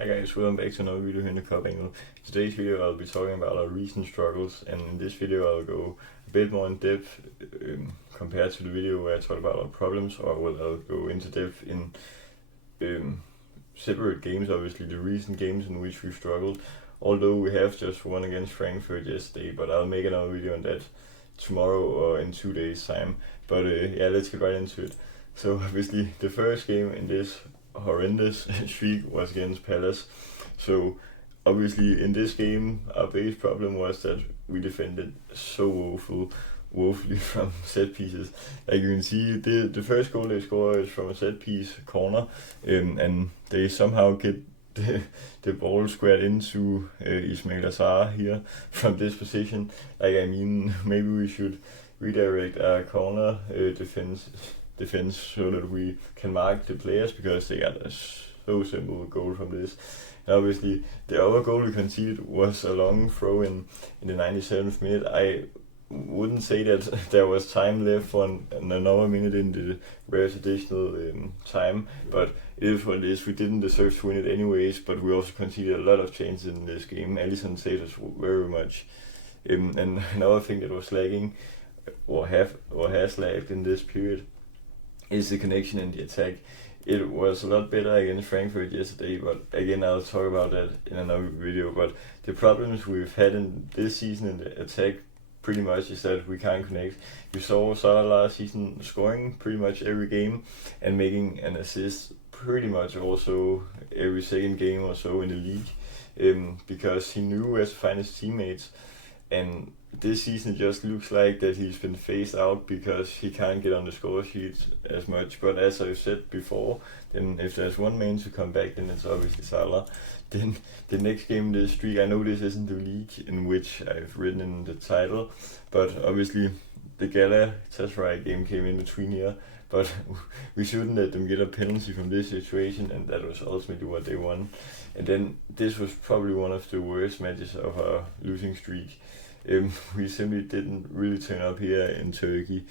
Hi guys, welcome back to another video here in the Cup Angle. Today's video I'll be talking about our recent struggles, and in this video I'll go a bit more in depth compared to the video where I talk about our problems, or I'll go into depth in separate games, obviously the recent games in which we've struggled, although we have just won against Frankfurt yesterday, but I'll make another video on that tomorrow or in 2 days time. But yeah, let's get right into it. So obviously the first game in this horrendous streak was against Palace. So obviously in this game our biggest problem was that we defended so woefully from set pieces. Like you can see, the first goal they score is from a set piece corner, and they somehow get the ball squared into Ismail Azar here from this position. Like, I mean, maybe we should redirect our corner defense so that we can mark the players, because they got a so simple goal from this. And obviously the other goal we conceded was a long throw in the 97th minute. I wouldn't say that there was time left for another minute in the rest additional time, but it is what it is. We didn't deserve to win it anyways, but we also conceded a lot of chances in this game. Alisson saved us very much. And another thing that was lagging, or has lagged in this period, is the connection in the attack. It was a lot better against Frankfurt yesterday, but again I'll talk about that in another video. But the problems we've had in this season in the attack pretty much is that we can't connect. You saw Salah last season scoring pretty much every game and making an assist pretty much also every second game or so in the league, because he knew where to find his teammates. And this season just looks like that he's been phased out because he can't get on the score sheet as much. But as I've said before, then if there's one man to come back, then it's obviously Salah. Then the next game in this streak, I know this isn't the league in which I've written in the title, but obviously the Galatasaray game came in between here. But we shouldn't let them get a penalty from this situation, and that was ultimately what they won. And then this was probably one of the worst matches of our losing streak. We simply didn't really turn up here in Turkey.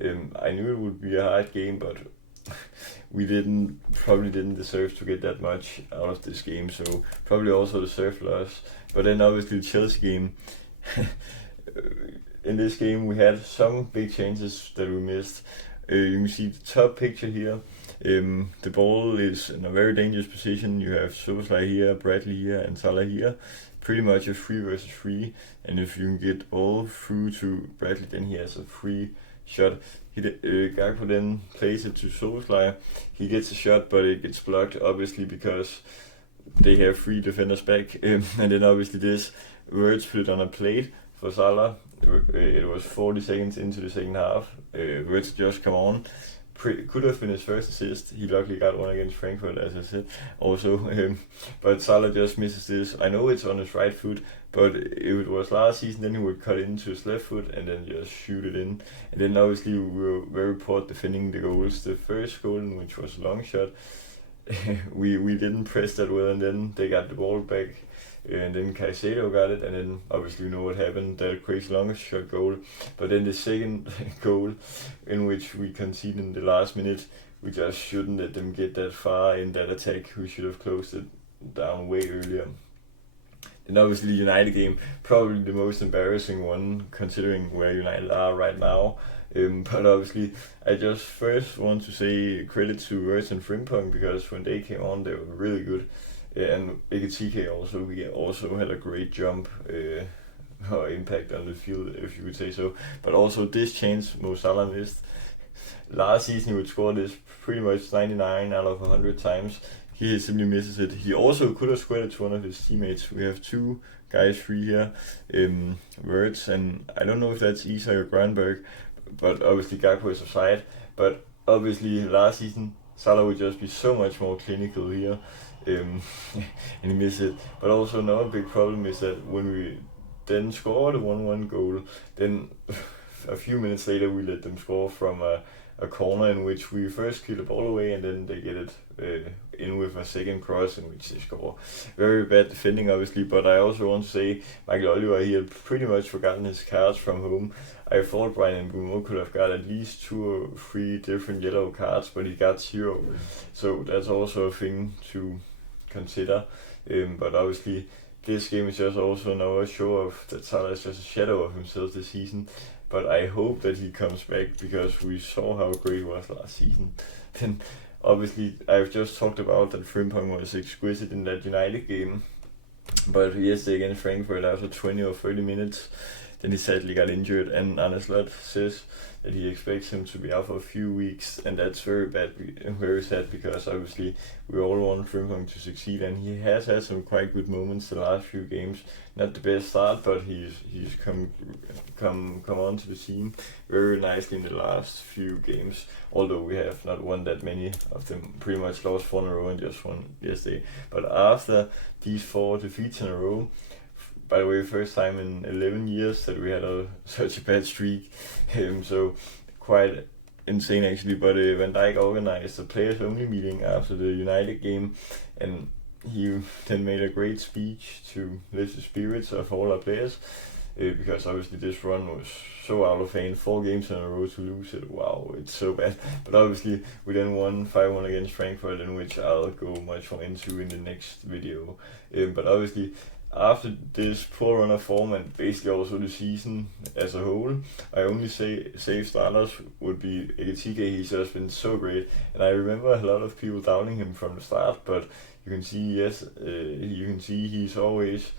I knew it would be a hard game, but we probably didn't deserve to get that much out of this game, so probably also deserved loss. But then obviously the Chelsea game, in this game we had some big chances that we missed. You can see the top picture here. The ball is in a very dangerous position. You have Soboslai here, Bradley here, and Salah here. Pretty much a 3 versus 3, and if you can get the ball through to Bradley, then he has a free shot. Gakpo then plays it to Soboslai. He gets a shot, but it gets blocked, obviously, because they have 3 defenders back. And then obviously this Wirtz put it on a plate for Salah. It was 40 seconds into the second half. Wirtz just come on. Could have been his first assist. He luckily got one against Frankfurt, as I said, also. But Salah just misses this. I know it's on his right foot, but if it was last season, then he would cut into his left foot and then just shoot it in. And then obviously we were very poor defending the goals. The first goal, which was a long shot, we didn't press that well, and then they got the ball back. And then Caicedo got it, and then obviously you know what happened, that crazy long shot goal. But then the second goal, in which we conceded in the last minute, we just shouldn't let them get that far in that attack. We should have closed it down way earlier. And obviously the United game, probably the most embarrassing one considering where United are right now. But obviously I just first want to say credit to Wirtz and Frimpong, because when they came on they were really good. And Ekitike also had a great jump or impact on the field, if you could say so. But also this chance Mo Salah missed. Last season he would score this pretty much 99 out of 100 times. He simply misses it. He also could have squared it to one of his teammates. We have 2 guys free here, Wirtz, and I don't know if that's Isak or Grönberg, but obviously Gakpo is offside. But obviously last season Salah would just be so much more clinical here. And he missed it. But also another big problem is that when we then score the 1-1 goal, then a few minutes later we let them score from a corner in which we first kill the ball away, and then they get it in with a second cross in which they score. Very bad defending, obviously, but I also want to say Michael Oliver, he had pretty much forgotten his cards from home. I thought Brian Mbeumo could have got at least 2 or 3 different yellow cards, but he got 0. So that's also a thing to consider. But obviously, this game is just also another show of that Salah is just a shadow of himself this season. But I hope that he comes back because we saw how great he was last season. Then obviously I've just talked about that Frimpong was exquisite in that United game. But yesterday against Frankfurt, after 20 or 30 minutes, then he sadly got injured, and Arne Slot says that he expects him to be out for a few weeks, and that's very bad, very sad, because obviously we all want Frimpong to succeed, and he has had some quite good moments the last few games. Not the best start, but he's come on to the scene very nicely in the last few games. Although we have not won that many of them, pretty much lost 4 in a row and just won yesterday. But after these 4 defeats in a row, by the way, first time in 11 years that we had such a bad streak, so quite insane actually. But Van Dijk organized a players only meeting after the United game, and he then made a great speech to lift the spirits of all our players, because obviously this run was so out of hand, 4 games in a row to lose it, wow, it's so bad. But obviously we then won 5-1 against Frankfurt, in which I'll go much more into in the next video. But obviously, after this poor run of form, and basically also the season as a whole, I only say safe starters would be Ekitike. He's just been so great, and I remember a lot of people doubting him from the start, but you can see he's always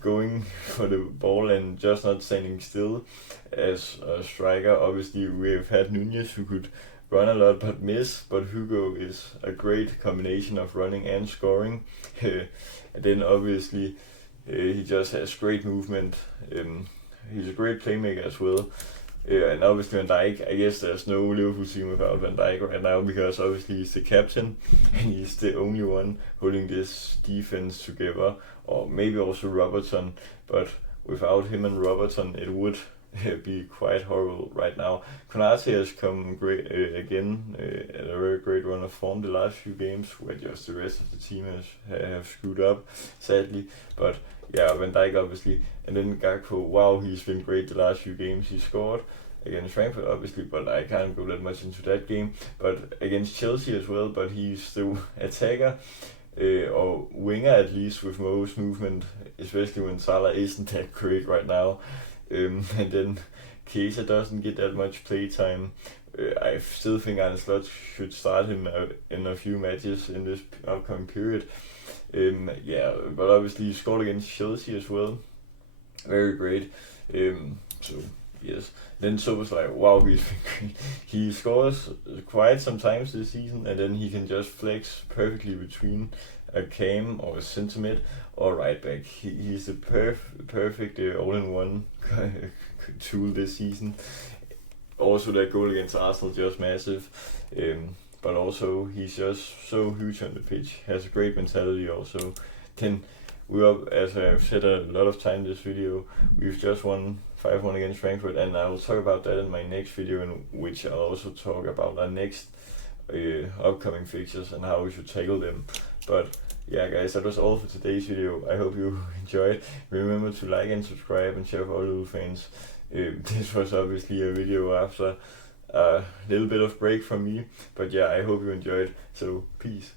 going for the ball and just not standing still as a striker. Obviously we've had Nunez, who could run a lot but miss, but Hugo is a great combination of running and scoring. And then obviously he just has great movement. He's a great playmaker as well. And obviously Van Dijk, I guess there's no Liverpool team without Van Dijk right now, because obviously he's the captain and he's the only one holding this defense together, or maybe also Robertson, but without him and Robertson it would be quite horrible right now. Konate has come great again, at a very great run of form the last few games, where just the rest of the team have screwed up, sadly. But yeah, Van Dijk obviously, and then Gakpo, wow, he's been great the last few games. He scored against Frankfurt obviously, but I can't go that much into that game. But against Chelsea as well, but he's the attacker, or winger at least, with most movement, especially when Salah isn't that great right now. And then Chiesa doesn't get that much play time. I still think Arne Slot should start him in a few matches in this upcoming period. But obviously he scored against Chelsea as well. Very great. So yes. Then was like, wow, he's been great. He scores quite sometimes this season, and then he can just flex perfectly between a cam or a centre mid or right back. He's the perfect all-in-one tool this season. Also that goal against Arsenal, just massive. But also he's just so huge on the pitch. Has a great mentality also. Then as I've said a lot of time in this video, we've just won 5-1 against Frankfurt, and I will talk about that in my next video, in which I'll also talk about our next upcoming fixtures and how we should tackle them. But yeah guys, that was all for today's video. I hope you enjoyed. Remember to like and subscribe and share for all Liverpool fans. This was obviously a video after a little bit of break from me, but yeah, I hope you enjoyed. So peace.